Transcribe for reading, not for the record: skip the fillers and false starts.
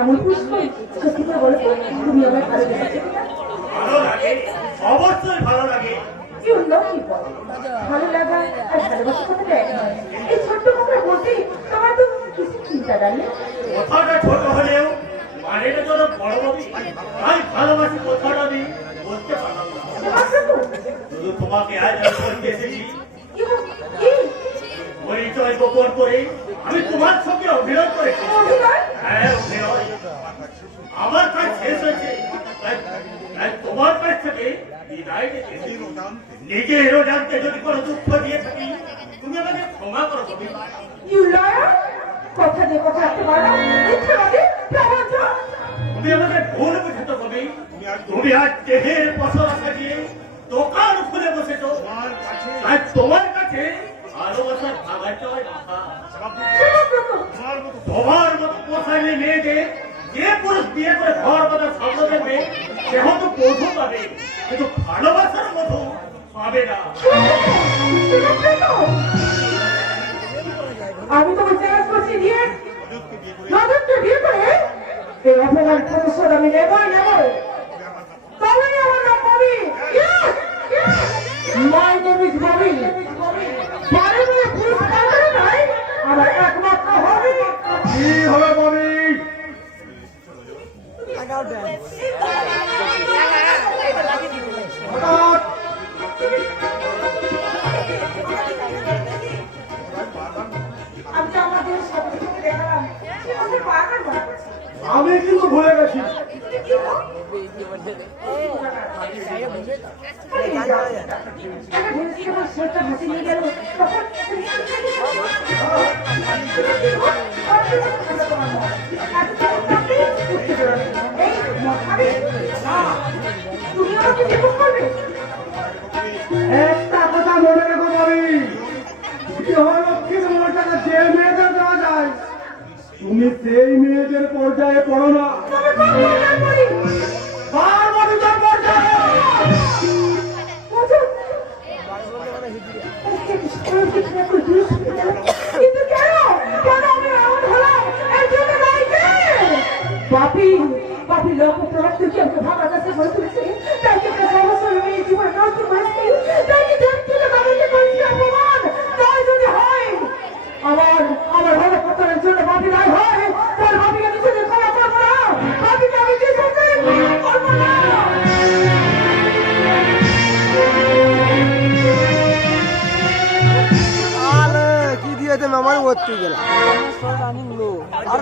এমন পুষ্প সত্যি করে বলো তো, তুমি আমার ভালো লেগেছে? ভালো লাগে, অবশ্যই ভালো লাগে। কি লক্ষ্মী বল, ভালো লাগা আর ভালোবাসার কথা এক নয়। এই ছোট্ট কথা বলতেই তোমার তো কিছু চিন্তা দাঁড়িয়ে। কথাটা ছোট হলেও মানেটা যত বড় হবে, তাই ভালোবাসি কথাটা আমি বলতে পারলাম না। শুধু তোমাকে আজ আমি বলতে এসেছি, পরিচয় গোপন করে আমি তোমার সঙ্গে অভিনয় করেছি। হ্যাঁ, অভিনয়। আমার কাজ শেষ হয়েছে, তাই তোমার কাছ থেকে বিদায় নিতেছি। নিজেরও জানতে যদি কোনো দুঃখ দিয়ে থাকি, তুমি আমাকে ক্ষমা করো কবি। কথা দিয়ে কথা আসতে পারো, তুমি আমাকে ভুল বুঝেছো কবি। তুমি আজ দেহের পশর সাজিয়ে দোকান খুলে বসেছো, আর তোমার কাছে ভালোবাসার ভাগার চাওয়ার কথা। তোমার মতো পোষাইলে মেয়েদের যে পুরুষ বিয়ে করে ঘর বাঁধার স্বপ্ন দেখবে, সে হয়তো মধু পাবে, কিন্তু ভালোবাসার মধু পাবে না। আমি তোমার চ্যালেঞ্জ করছি, দিয়ে নজরকে বিয়ে করে এই অপমান প্রতিশোধ আমি নেবই নেব। তবে আমার নাম Bobby. My name is Bobby. বারে বারে পুলিশ পাগল নাই, আমার একমাত্র হবি। কি হবে ববি? আমি তো আমাদের সাথে দেখালাম, আমি কিন্তু ভুলে গেছি। একটা কথা মনে রেখো ভাবি, টাকা যে মেয়েদের দেওয়া যায়, তুমি সেই মেয়েদের পর্যায়ে পড়ো না। পাপি পাপি লোক প্রভাব থেকে আমাকে ভাবা কাছে বলে তুলেছে, তাই কি একটা সমস্যা হয়ে এই জীবন নষ্ট করেছি, তাই কি দেখতে বাবাকে করেছি অপমান। তাই যদি হয় আমার আমার ভালো পতনের জন্য পাপি নাই হয়, তার পাপিকে নিজেকে ক্ষমা করবো না, পাপিকে আমি কি করবো না। কি দিয়েছে আমার ভর্তি গেল আর